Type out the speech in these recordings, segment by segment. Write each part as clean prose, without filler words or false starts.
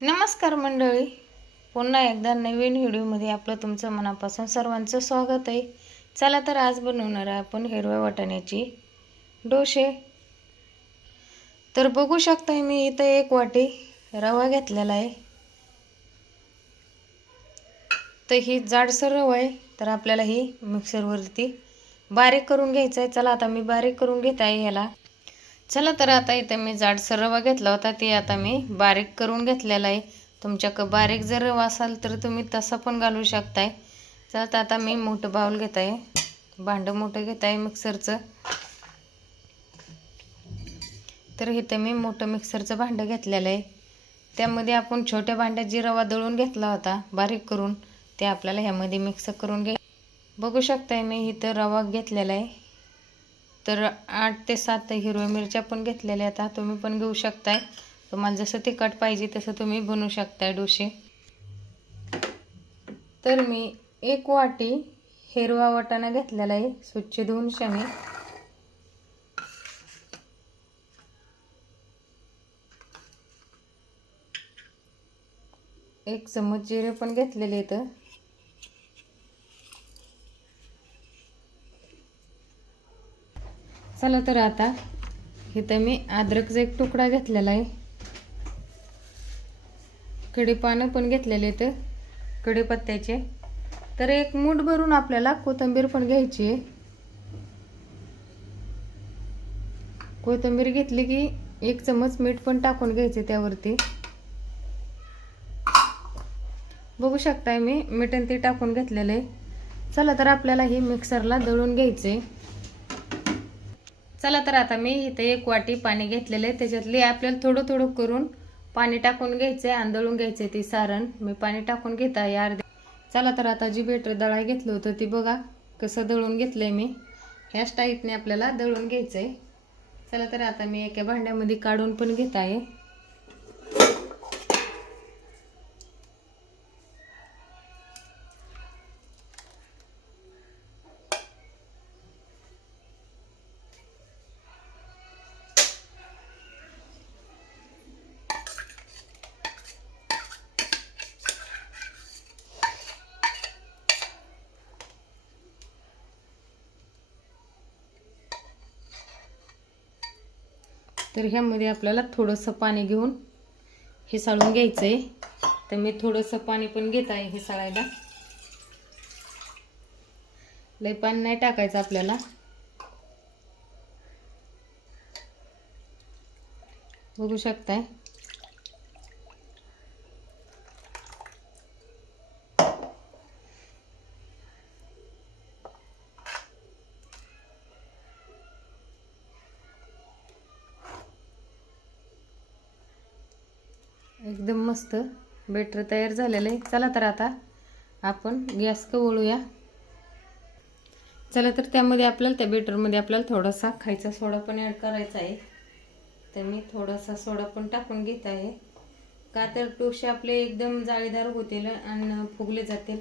नमस्कार मंडळी, पुन्हा एकदा नवीन व्हिडिओमध्ये आपलं तुमचं मनापासून सर्वांचं स्वागत आहे. चला तर आज बनवणार आहे आपण हिरव्या वाटाण्याची डोसे. तर बघू शकताय मी इथं 1 वाटी रवा घेतलेला आहे. तर ही जाडसर रवा आहे, तर आपल्याला ही मिक्सरवरती बारीक करून घ्यायचं आहे. चला आता मी बारीक करून घेत आहे ह्याला. चला तर आता इथं मी जाडसर रवा घेतला होता, ते आता मी बारीक करून घेतलेला आहे. तुमच्याकडे बारीक जर रवा असाल तर तुम्ही तसा पण घालू शकताय. चला तर आता मी मोठं बाउल घेत आहे, भांडं मोठं घेत आहे मिक्सरचं. तर इथं मी मोठं मिक्सरचं भांडं घेतलेलं आहे. त्यामध्ये आपण छोट्या भांड्यात जी रवा दळून घेतला होता बारीक करून, ते आपल्याला ह्यामध्ये मिक्स करून घ्या. बघू शकताय मी इथं रवा घेतलेला आहे. तर 8 ते 7 हिरव्या मिरच्या पण घेतलेल्या आहेत. तुम्ही पण घेऊ शकताय. तुम्हाला जसं तिखट पाहिजे तसं तुम्ही बनवू शकताय डोसे. तर मी 1 वाटी हिरवा वाटाणा घेतलेला आहे, स्वच्छ धुवून शाने. एक चमच जिरे पण घेतलेले आहेत. चला तर आता इथं मी अद्रकचा 1 तुकडा घेतलेला आहे. कढीपानं पण घेतलेले आहेत, कढीपत्त्याचे. तर 1 मूठ भरून आपल्याला कोथिंबीर पण घ्यायची आहे. कोथिंबीर घेतली की 1 चमच मीठ पण टाकून घ्यायचे त्यावरती. बघू शकताय मी मीठ आणि ते टाकून घेतलेलं आहे. चला तर आपल्याला हे मिक्सरला दळून घ्यायचे. चला तर आता मी इथे 1 वाटी पाणी घेतलेलं आहे, त्याच्यातली आपल्याला थोडं थोडं करून पाणी टाकून घ्यायचं आहे, आंदळून घ्यायचं आहे. ती सारण मी पाणी टाकून घेत आहे अर्धे. चला तर आता जी बेटर दळाय घेतलं होतं ती बघा कसं दळून घेतलंय मी. ह्याच टाईपने आपल्याला दळून घ्यायचं आहे. चला तर आता मी एका भांड्यामध्ये काढून पण घेत आहे. तर ह्यामध्ये आपल्याला थोडंसं पाणी घेऊन हिसाळून घ्यायचं आहे. तर मी थोडंसं पाणी पण घेत आहे हिसाळायला. लई पाणी नाही टाकायचं आपल्याला. बघू शकताय एकदम मस्त बेटर तयार झालेलं आहे. चला तर आता आपण गॅस कवळूया. चला तर त्यामध्ये आपल्याला त्या बेटरमध्ये आपल्याला थोडासा खायचा सोडा पण ॲड करायचा आहे. तर मी थोडासा सोडा पण टाकून घेत आहे. का तर डोसे आपले एकदम जाळीदार होतील आणि फुगले जातील,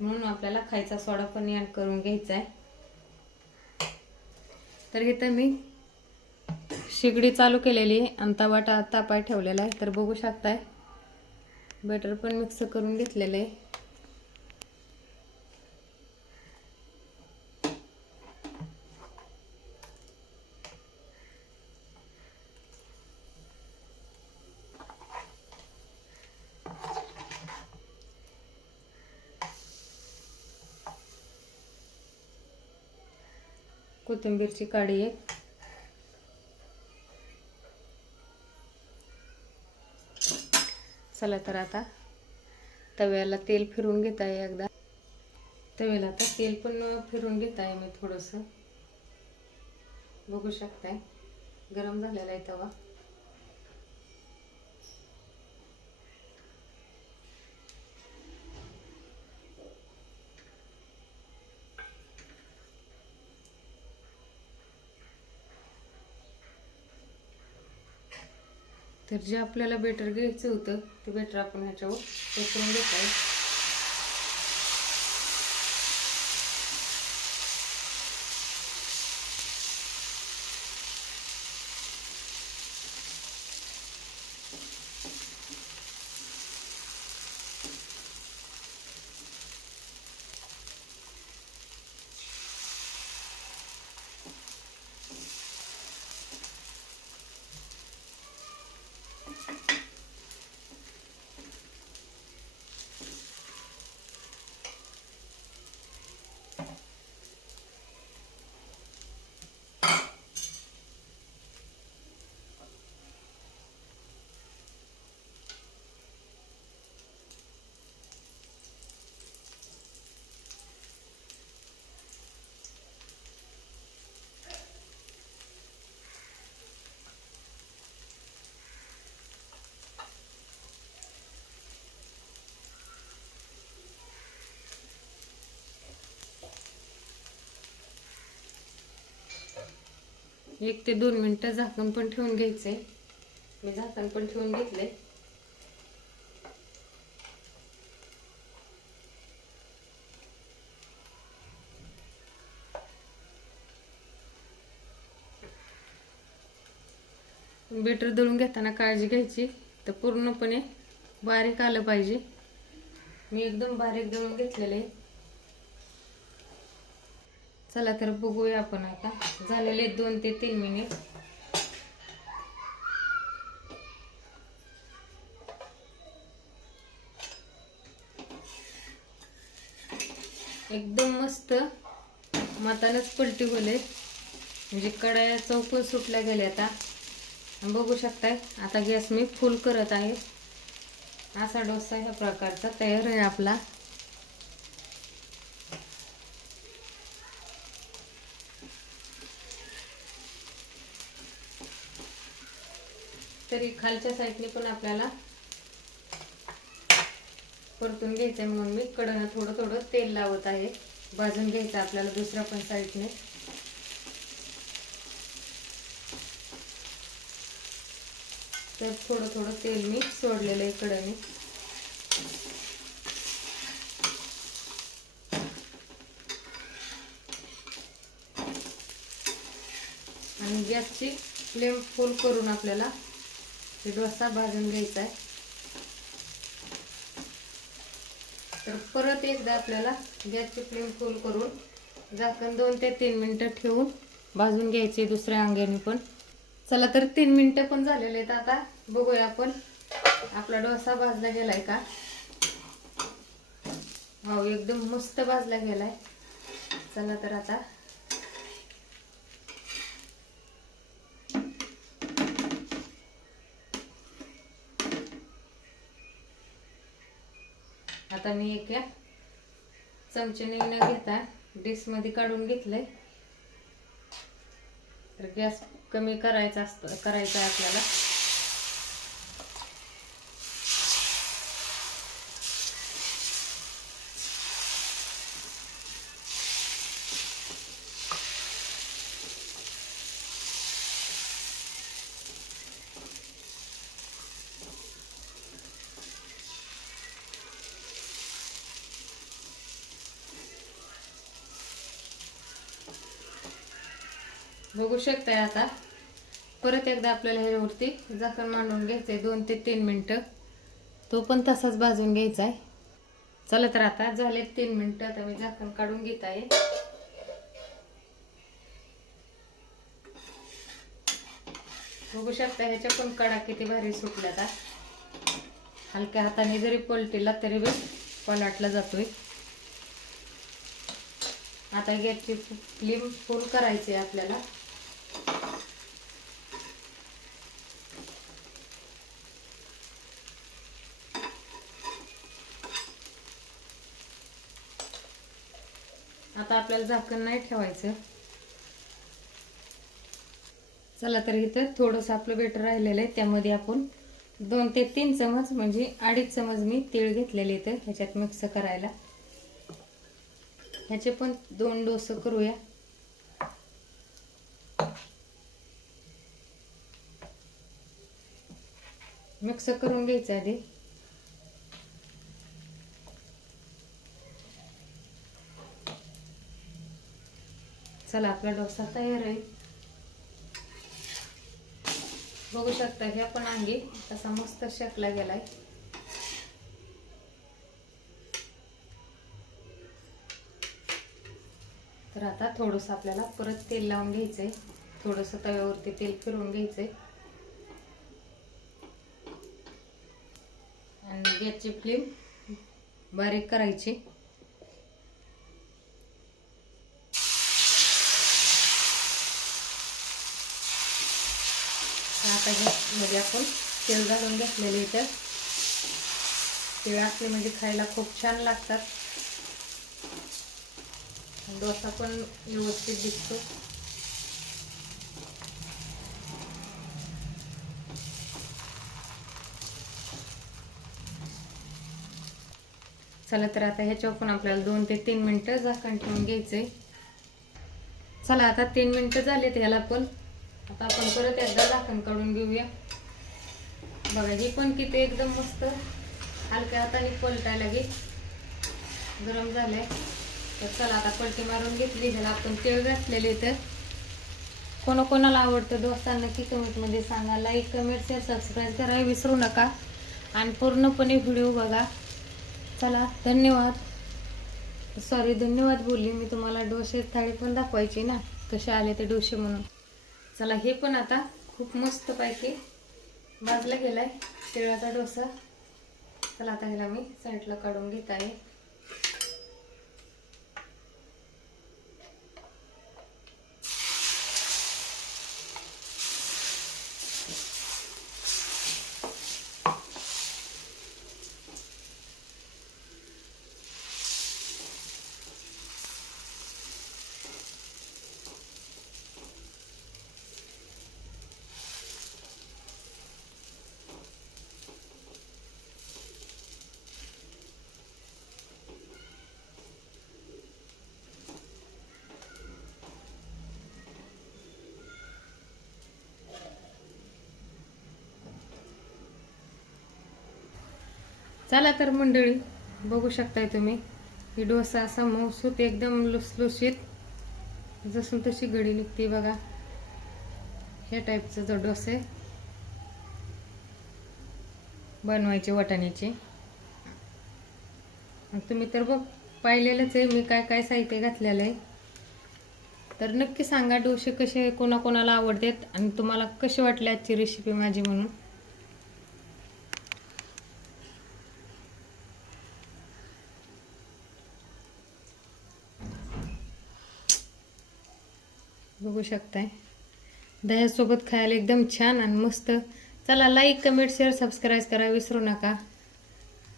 म्हणून आपल्याला खायचा सोडा पण ॲड करून घ्यायचा आहे. तर इथं मी शेगडी चालू केलेली आहे आणि तवा तापाय ठेवलेला आहे. तर बघू शकताय बटर पण मिक्स करून घेतलेलं आहे. कोथिंबीरची काडी एक. चला तर आता तव्याला तेल फिरून घेत आहे एकदा. तव्याला आता तेल पण फिरून घेत आहे मी थोडंसं. बघू शकताय गरम झालेला आहे तवा. तर जे आपल्याला बेटर घ्यायचं होतं ते बेटर आपण ह्याच्यावर पसरून घेत आहे. 1 ते 2 मिनिटं झाकण पण ठेवून घ्यायचंय. मी झाकण पण ठेवून घेतलंय. बेटर दळून घेताना काळजी घ्यायची, तर पूर्णपणे बारीक आलं पाहिजे. मी एकदम बारीक दळून घेतलेलं आहे. चला तर बघूया आपण आता. झालेले 2 ते 3 मिनिट. एकदम मस्त मतानच पलटी होले, म्हणजे कढया चौकोन सुटल्या गेल्या. आता बघू शकताय. आता गॅस मी फुल करत आहे. असा डोसा ह्या प्रकारचा तयार आहे आपला. तरी खालच्या साईडने पण आपल्याला परतून घ्यायचं, म्हणून मी कढईला थोडं थोडं तेल लावत आहे. भाजून घ्यायचं आपल्याला दुसऱ्या पण साईडने. तर थोडं थोडं तेल मी सोडलेलं आहे कढईने. आणि गॅसची फ्लेम फुल करून आपल्याला डोसा भाजून घ्यायचा आहे. तर परत एकदा आपल्याला गॅसची फ्लेम फुल करून झाकण 2 ते 3 मिनिटं ठेवून भाजून घ्यायचे दुसऱ्या अंगाने पण. चला तर 3 मिनिटं पण झालेले आहेत. आता बघूया आपण आपला डोसा भाजला गेलाय का. हो, एकदम मस्त भाजला गेलाय. चला तर आता मी एका चमच्याने न घेता डिश मध्ये काढून घेतलंय. तर गॅस कमी करायचा आहे आपल्याला. बघू शकताय. आता परत एकदा आपल्याला ह्याच्यावरती झाकण मांडून घ्यायचंय 2 ते 3 मिनिटं. तो पण तसाच भाजून घ्यायचा आहे. चला तर आता झाले 3 मिनिटं. आता मी झाकण काढून घेत आहे. बघू शकता ह्याच्या पण कडा किती भारी सुटल्या. आता हलक्या हाताने जरी पलटीला तरी बी पलटला जातोय. आता गॅसची फ्लेम फुल करायची आहे आपल्याला. आता आपल्याला झाकण नाही ठेवायचं. चला तर इथं थोडंसं आपलं बेटर राहिलेलं आहे. त्यामध्ये आपण 2 ते 3 चमच म्हणजे 2.5 चमच मी तीळ घेतलेले इथं ह्याच्यात मिक्स करायला. ह्याचे पण 2 डोसे करूया. मिक्स करून घ्यायचं आधी. चला आपला डोसा तयार आहे. बघू शकता ह्या पण अंगी तसा मस्त शेकला गेलाय. तर आता थोडंसं आपल्याला परत तेल लावून घ्यायचंय. थोडंसं तव्यावरती तेल फिरवून घ्यायचंय आणि गॅसची फ्लेम बारीक करायची. आता ह्यामध्ये आपण तेल घालून घेतलेले इथं. तीळ असले म्हणजे खायला खूप छान लागतात. डोसा पण व्यवस्थित दिसतो. चला तर आता ह्याच्यावर पण आपल्याला 2 ते 3 मिनिटं झाकण ठेवून घ्यायचंय. चला आता 3 मिनिटं झालेत. ह्याला पण आता आपण परत एकदा झाकण काढून घेऊया. बघा ही पण किती एकदम मस्त हलक्या हाताने पलटायला लागेल, गरम झालंय. तर चला आता पलटी मारून घेतली. ह्याला आपण तेल घातलेले. तर कोणाकोणाला आवडतं डोसा नक्की कमेंटमध्ये सांगा. लाईक कमेंट शेअर सबस्क्राईब करायला विसरू नका आणि पूर्णपणे व्हिडिओ बघा. चला धन्यवाद. सॉरी धन्यवाद बोलली मी तुम्हाला. डोसे थाळी पण दाखवायची ना कसे आले ते डोसे म्हणून. चला हे पण आता खूप मस्तपैकी भाजला गेलाय तिळाचा डोसा. चला आता ह्याला मी साईडला काढून घेत आहे. चला तर मंडळी बघू शकताय तुम्ही ही डोसा असा मऊसूत एकदम लुसलुशीत जसून तशी घडी निघते बघा. ह्या टाईपचा जो डोसे बनवायचे वाटाण्याचे. तुम्ही तर बघ पाहिलेलंच आहे मी काय काय साहित्य घातलेलं आहे. तर नक्की सांगा डोसे कसे कोणाकोणाला आवडतात आणि तुम्हाला कशी वाटली आजची रेसिपी माझी म्हणून. बघू शकताय दह्यासोबत खायला एकदम छान आणि मस्त. चला लाईक कमेंट शेअर सबस्क्राईब करा विसरू नका.